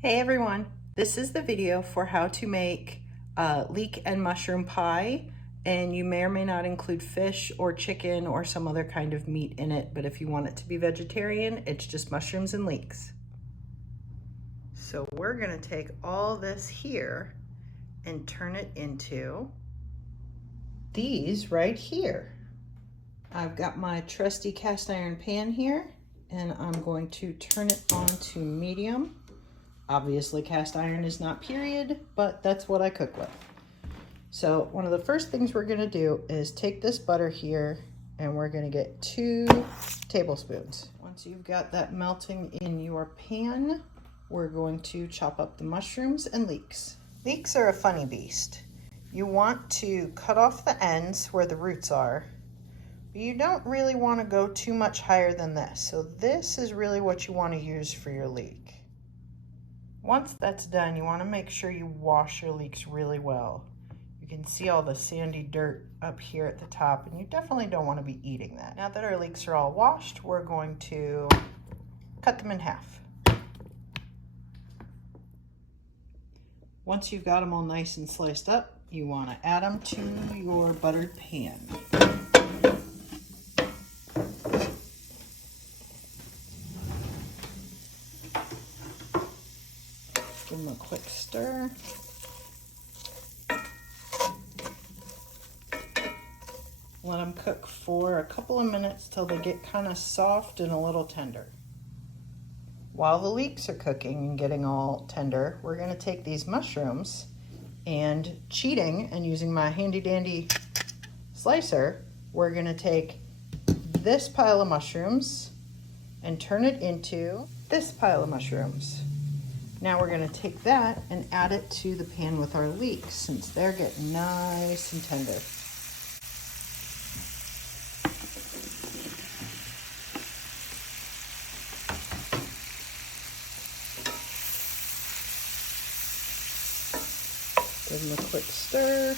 Hey everyone, this is the video for how to make leek and mushroom pie, and you may or may not include fish or chicken or some other kind of meat in it, but if you want it to be vegetarian, it's just mushrooms and leeks. So we're gonna take all this here and turn it into these right here. I've got my trusty cast iron pan here, and I'm going to turn it on to medium. Obviously cast iron is not period, but that's what I cook with. So one of the first things we're gonna do is take this butter here and we're gonna get 2 tablespoons. Once you've got that melting in your pan, we're going to chop up the mushrooms and leeks. Leeks are a funny beast. You want to cut off the ends where the roots are, but you don't really want to go too much higher than this. So this is really what you want to use for your leek. Once that's done, you want to make sure you wash your leeks really well. You can see all the sandy dirt up here at the top, and you definitely don't want to be eating that. Now that our leeks are all washed, we're going to cut them in half. Once you've got them all nice and sliced up, you want to add them to your buttered pan. Give them a quick stir. Let them cook for a couple of minutes till they get kind of soft and a little tender. While the leeks are cooking and getting all tender, we're going to take these mushrooms and, cheating and using my handy dandy slicer, we're going to take this pile of mushrooms and turn it into this pile of mushrooms. Now we're going to take that and add it to the pan with our leeks, since they're getting nice and tender. Give them a quick stir.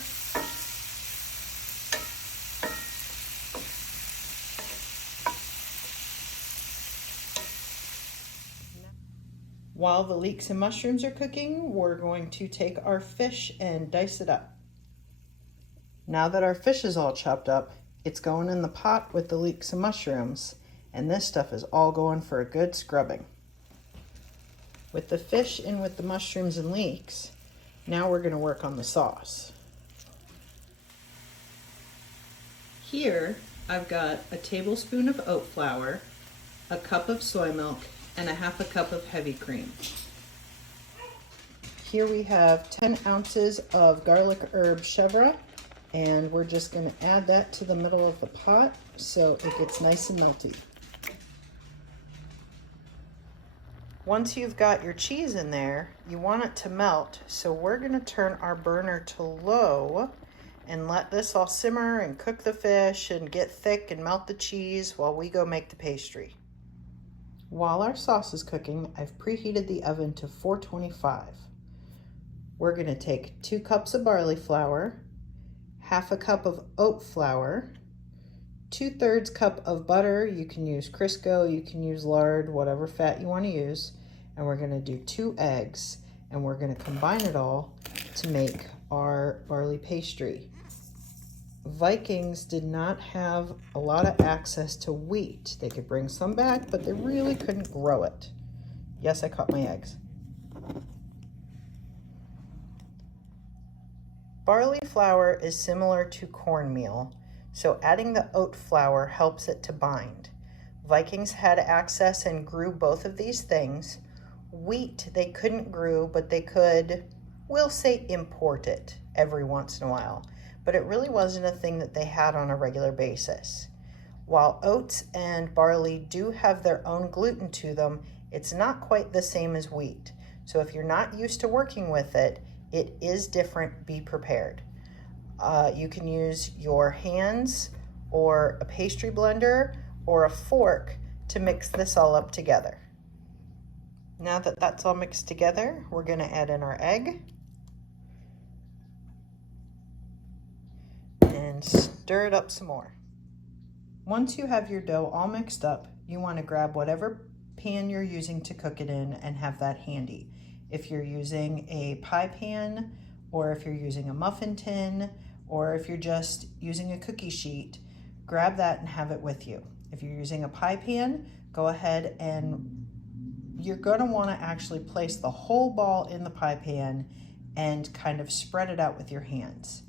While the leeks and mushrooms are cooking, we're going to take our fish and dice it up. Now that our fish is all chopped up, it's going in the pot with the leeks and mushrooms, and this stuff is all going for a good scrubbing. With the fish in with the mushrooms and leeks, now we're going to work on the sauce. Here, I've got a tablespoon of oat flour, a cup of soy milk, and a half a cup of heavy cream. Here we have 10 ounces of garlic herb chevre, and we're just going to add that to the middle of the pot so it gets nice and melty. Once you've got your cheese in there, you want it to melt, so we're going to turn our burner to low and let this all simmer and cook the fish and get thick and melt the cheese while we go make the pastry. While our sauce is cooking, I've preheated the oven to 425. We're going to take 2 cups of barley flour, half a cup of oat flour, 2/3 cup of butter. You can use Crisco, you can use lard, whatever fat you want to use. And we're going to do 2 eggs, and we're going to combine it all to make our barley pastry. Vikings did not have a lot of access to wheat. They could bring some back, but they really couldn't grow it. Yes, I caught my eggs. Barley flour is similar to cornmeal, so adding the oat flour helps it to bind. Vikings had access and grew both of these things. Wheat they couldn't grow, but they could, we'll say, import it every once in a while. But it really wasn't a thing that they had on a regular basis. While oats and barley do have their own gluten to them, it's not quite the same as wheat. So if you're not used to working with it, it is different. Be prepared. You can use your hands or a pastry blender or a fork to mix this all up together. Now that that's all mixed together, we're going to add in our egg and stir it up some more. Once you have your dough all mixed up, you want to grab whatever pan you're using to cook it in and have that handy. if you're using a pie pan, or if you're using a muffin tin, or if you're just using a cookie sheet, grab that and have it with you. If you're using a pie pan, go ahead and you're gonna wanna actually place the whole ball in the pie pan and kind of spread it out with your hands.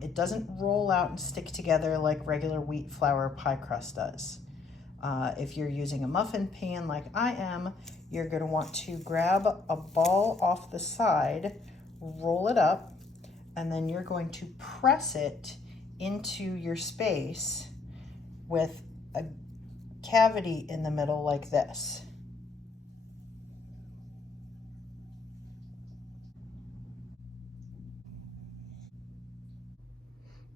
It doesn't roll out and stick together like regular wheat flour pie crust does. If you're using a muffin pan like I am, you're gonna want to grab a ball off the side, roll it up, and then you're going to press it into your space with a cavity in the middle like this.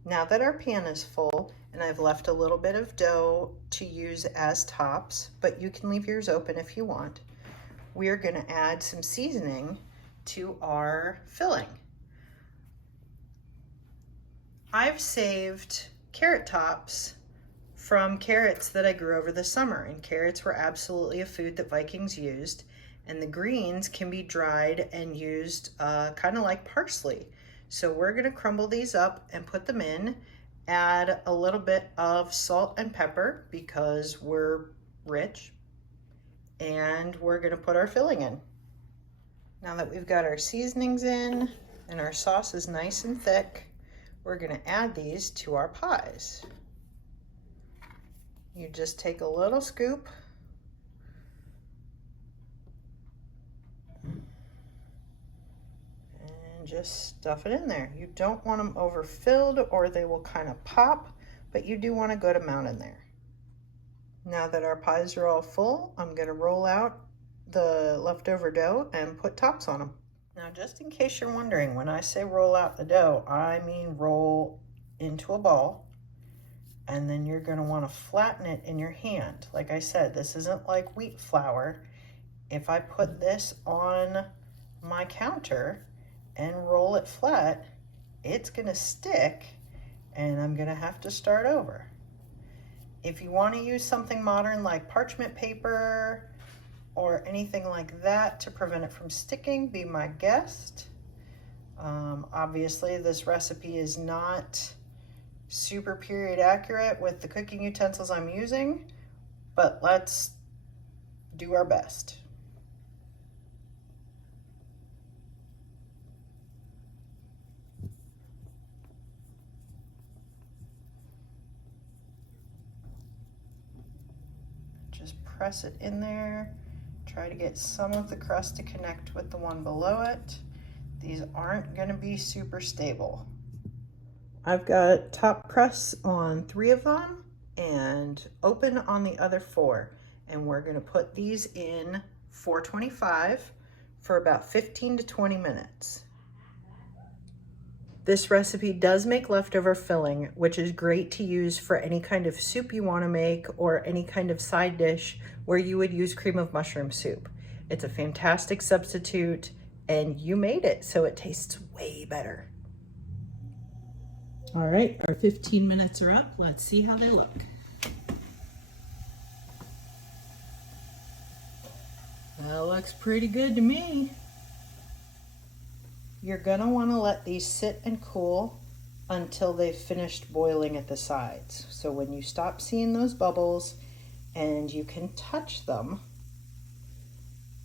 Now that our pan is full, and I've left a little bit of dough to use as tops, but you can leave yours open if you want, we are gonna add some seasoning to our filling. I've saved carrot tops from carrots that I grew over the summer, and carrots were absolutely a food that Vikings used, and the greens can be dried and used kind of like parsley. So we're gonna crumble these up and put them in, add a little bit of salt and pepper because we're rich, and we're gonna put our filling in. Now that we've got our seasonings in and our sauce is nice and thick, we're gonna add these to our pies. You just take a little scoop and just stuff it in there. You don't want them overfilled or they will kind of pop, but you do want a good amount in there. Now that our pies are all full, I'm gonna roll out the leftover dough and put tops on them. Now, just in case you're wondering, when I say roll out the dough, I mean roll into a ball, and then you're gonna wanna flatten it in your hand. Like I said, this isn't like wheat flour. If I put this on my counter and roll it flat, it's gonna stick and I'm gonna have to start over. If you wanna use something modern like parchment paper or anything like that to prevent it from sticking, be my guest. Obviously, this recipe is not super period accurate with the cooking utensils I'm using, but let's do our best. Just press it in there. Try to get some of the crust to connect with the one below it. These aren't gonna be super stable. I've got top crusts on 3 of them and open on the other 4. And we're gonna put these in 425 for about 15 to 20 minutes. This recipe does make leftover filling, which is great to use for any kind of soup you wanna make or any kind of side dish where you would use cream of mushroom soup. It's a fantastic substitute and you made it, so it tastes way better. All right, our 15 minutes are up. Let's see how they look. That looks pretty good to me. You're gonna wanna let these sit and cool until they've finished boiling at the sides. So when you stop seeing those bubbles and you can touch them,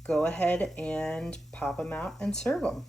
go ahead and pop them out and serve them.